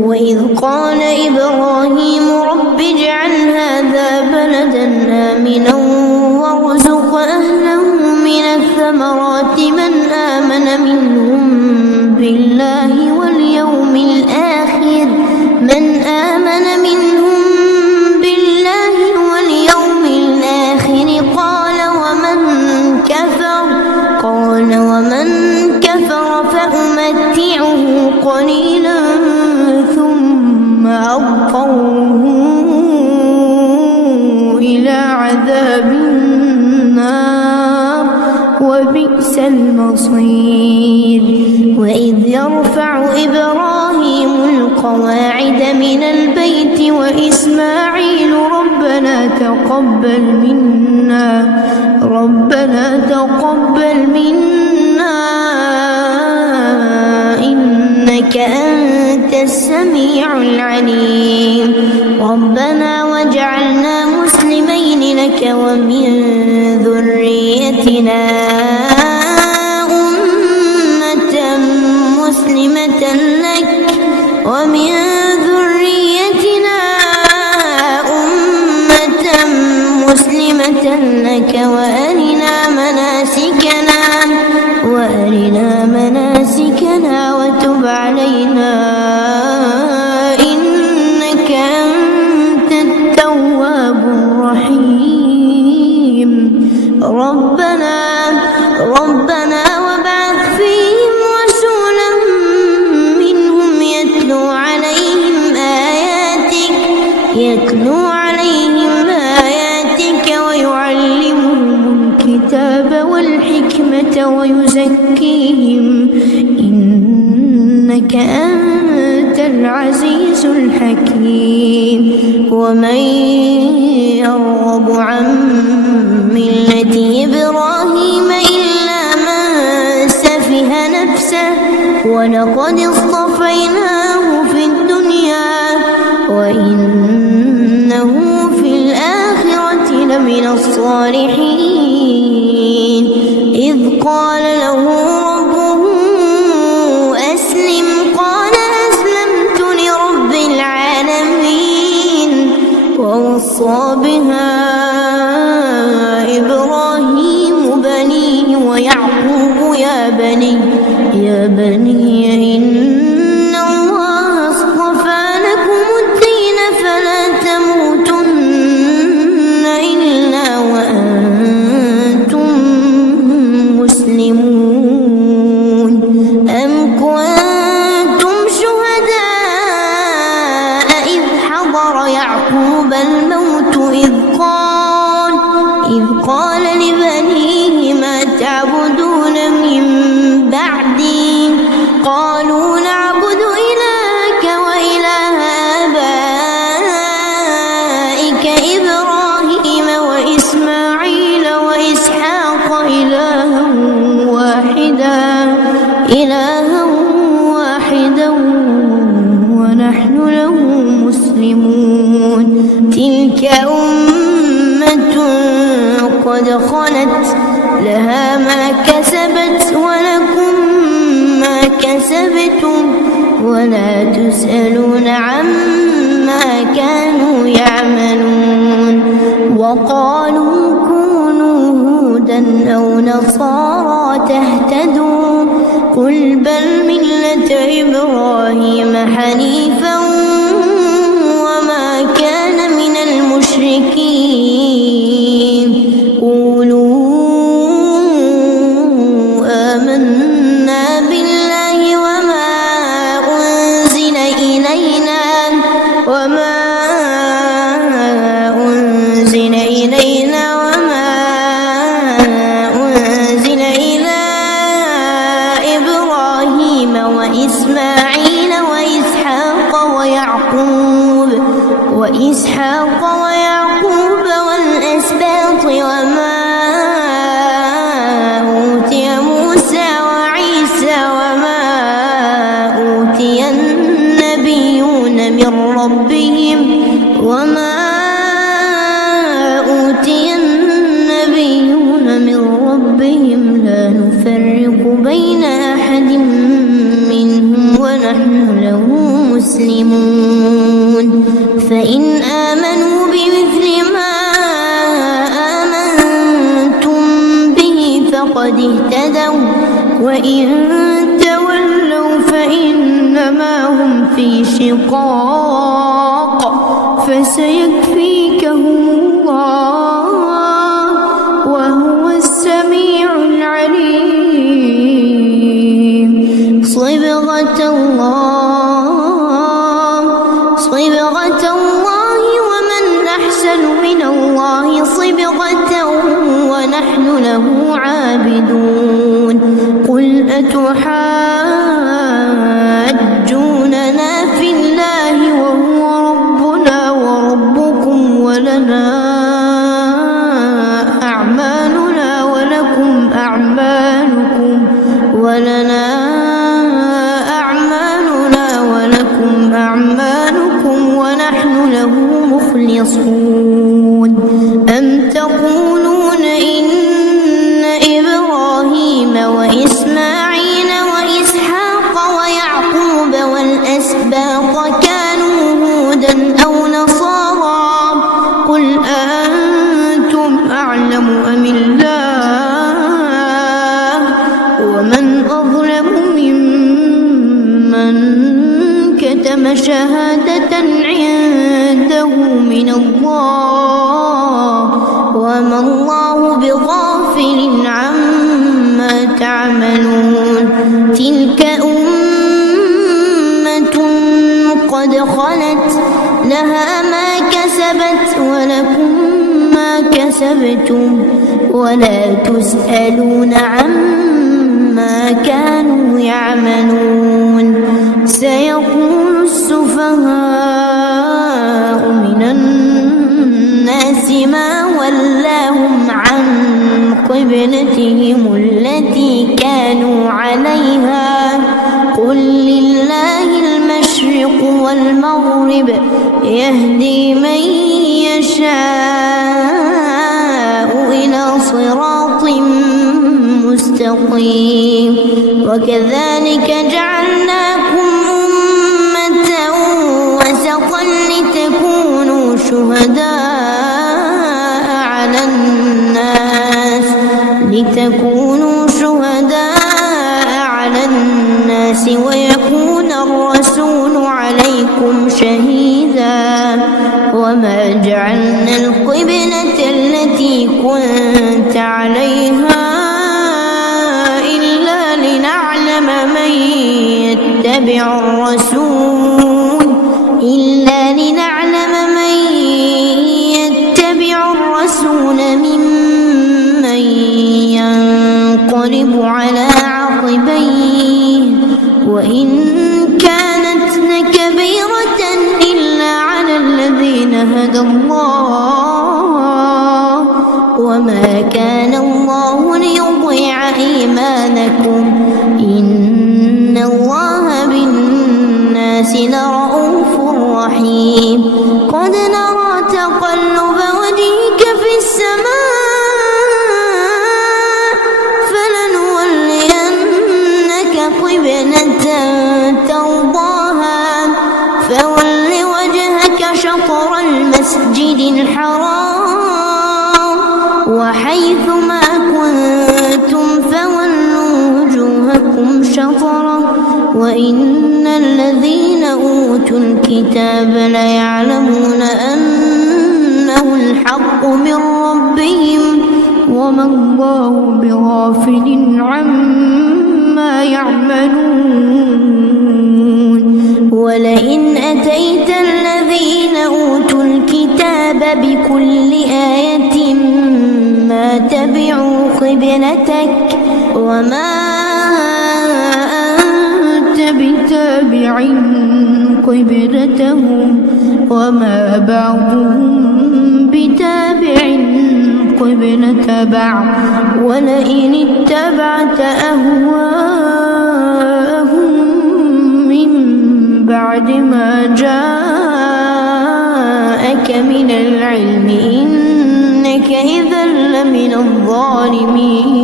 وإذ قال إبراهيم رب اجعل هذا بلدا آمنا وارزق أهله من الثمرات من آمن منهم بالله واليوم الآخر ومن كفر فأمتعه قليلا ثم أضطره إلى عذاب النار وبئس المصير وإذ يرفع إبراهيم القواعد من البيت وإسماعيل ربنا تقبل منا إنك أنت السميع العليم ربنا واجعلنا مسلمين لك ومن ذريتنا أمة مسلمة لك وأرنا مناسكنا وتب علينا إنك أنت التواب الرحيم ربنا وابعث فيهم رسولا منهم يتلو عليهم آياتك ويعلمهم الكتاب والحكمة ويزكيهم إنك أنت العزيز الحكيم ومن يرغب عن ملة إبراهيم إلا من سفه نفسه ولقد اصطفيناه في الدنيا وإنه في الآخرة لمن الصالحين إذ قال له ربه أسلم قال أسلمت لرب العالمين ووصى بها إبراهيم بنيه ويعقوب يا بني إن الله اصطفى لكم الدين فلا تموتن إلا وأنتم مسلمون أم كنتم شهداء إذ حضر يعقوب الموت إذ قال لبنيه ما تعبدون من بعدي قالوا نعبد إلهك وإله آبائك إبراهيم وإسماعيل وإسحاق إلها واحدا ونحن له مسلمون تلك أمة قد خلت لها ما كسبت ولكم ما كسبتم ولا تسألون عما كانوا يعملون وقالوا كونوا هودا أو نصارى تهتدوا قل بل ملة إبراهيم حنيفا وما كان من المشركين قولوا آمنا بالله وما أنزل إلينا وما أنزل إلى إبراهيم وإسماعيل وإسحاق ويعقوب والأسباط وما أوتي موسى وعيسى وما أوتي النبيون من ربهم لا نفرق بين أحد منهم ونحن له مسلمون فإن آمنوا بمثل ما آمنتم به فقد اهتدوا وإن تولوا فإنما هم في شقاق فسيكفيكهم الله وهو السميع العليم صبغة الله ومن أحسن من الله صبغة ونحن له عابدون قل أتحاجوننا في الله وهو ربنا وربكم ولنا أعمالنا ولكم أعمالكم ونحن له مخلصون أم تقولون إن إبراهيم وإسماعيل وإسحاق ويعقوب والأسباط كانوا هودا أو نصارى قل أأنتم أعلم أم الله ومن أظلم ممن كتم شهادة عنده من الله وما الله بغافل عما تعملون تلك أمة قد خلت لها ما كسبت ولكم ما كسبتم ولا تسألون عما كانوا يعملون سيقول السفهاء من الناس ما ولاهم عن قبلتهم التي كانوا عليها قل لله المشرق والمغرب يهدي من يشاء إلى صراط مستقيم وكذلك جعلناكم أمة وسطا لتكونوا شهداء على الناس ويكون الرسول عليكم شهيدا وما جعلنا القبلة التي كنت عليها إلا لنعلم من يتبع الرسول ممن ينقلب على عقبيه وإن كانت لكبيرة إلا على الذين هدى الله وما كان الله ليضيع إيمانكم إن الله بالناس لرءوف رحيم قد نرى تقلب وجهك في السماء فلنولينك قبلة ترضاها فول وجهك شطر المسجد الحرام وحيث ما كنتم فولوا وجوهكم شطره وإن الذين أوتوا الكتاب ليعلمون أنه الحق من ربهم وما الله بغافل عما يعملون ولئن أتيت الذين أوتوا الكتاب بكل آية ما تبعوا قبلتك وما أنت بتابع قبلتهم وما بعضهم بتابع قبلة بعض ولئن اتبعت أهواءهم من بعد ما جاءك من العلم إنك إذا لمن الظالمين.